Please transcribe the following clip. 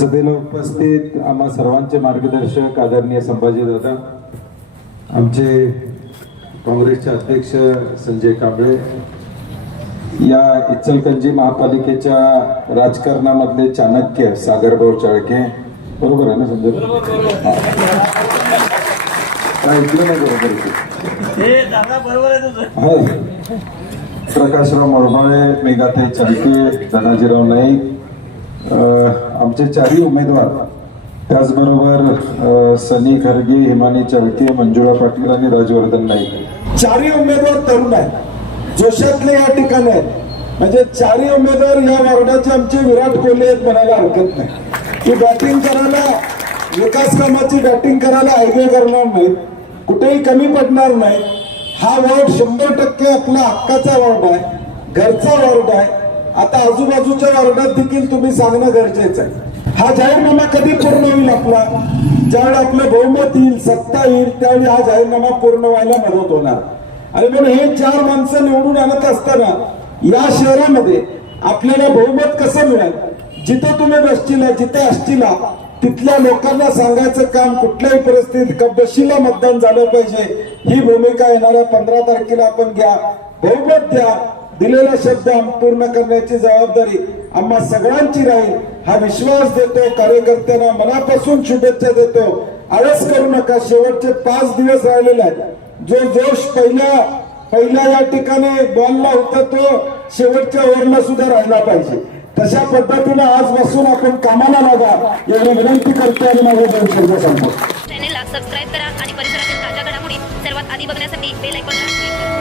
सभेला उपस्थित आम्हा सर्वांचे मार्गदर्शक आदरणीय संभाजी दादा, आमचे काँग्रेसचे अध्यक्ष संजय कांबळे, या इचलकरंजी महापालिकेच्या राजकारणामधले चाणक्य सागरभाऊ चाळके, बरोबर आहे ना संजय? काय ऐकलं नाही बरोबर? प्रकाशराव मोरमाळे, मेघाताई चाळके, धनाजीराव नाईक, आमचे चारही उमेदवार, त्याचबरोबर सनी खरगे, हिमानी चाळके, मंजुळा पाटील आणि राजवर्धन नाईक, चारही उमेदवार तरुण आहेत, जोशातले या ठिकाणी आहेत. म्हणजे चारही उमेदवार या वार्डाचे आमचे विराट कोहली आहेत म्हणायला हरकत नाही. की बॅटिंग करायला, विकास कामाची बॅटिंग करायला हायवे करणार नाहीत, कुठेही कमी पडणार नाही. हा वॉर्ड 100% आपला हक्काचा वॉर्ड आहे, घरचा वॉर्ड आहे. आता आजूबाजूच्या वार्डात देखील तुम्ही सांगणं गरजेचं आहे. हा जाहीरनामा कधी पूर्ण होईल आपला? ज्यावेळी आपलं बहुमत येईल, सत्ता येईल, त्यावेळी हा जाहीरनामा पूर्ण व्हायला मदत होणार. आणि पण हे 4 माणसं निवडून आणत असताना या शहरामध्ये आपल्याला बहुमत कसं मिळेल? जिथे तुम्ही बसचिला, जिथे असचिला, तिथल्या लोकांना सांगायचं काम कुठल्याही परिस्थितीत कबशीला मतदान झालं पाहिजे, ही भूमिका येणाऱ्या 15 तारखेला आपण घ्या. बहुमत द्या, दिलेला शब्द पूर्ण करण्याची जबाबदारी आम्हा सगळ्यांची राहील, हा विश्वास देतो. कार्यकर्त्यांना मनापासून शुभेच्छा देतो. आळस करू नका, शेवटचे 5 दिवस राहिलेले आहेत. जो जोश पहिल्या या ठिकाणी बॉलला होता तो शेवटच्या ओव्हरला सुद्धा राहिला पाहिजे. तशा पद्धतीने आज बसून आपण कामाला लागा एवढी विनंती करतो आणि माझे 2 शब्द सांगतो. चॅनेलला सबस्क्राईब करा आणि परिसरातील ताज्या घडामोडी सर्वात आधी बघण्यासाठी बेल आयकॉनला क्लिक करा.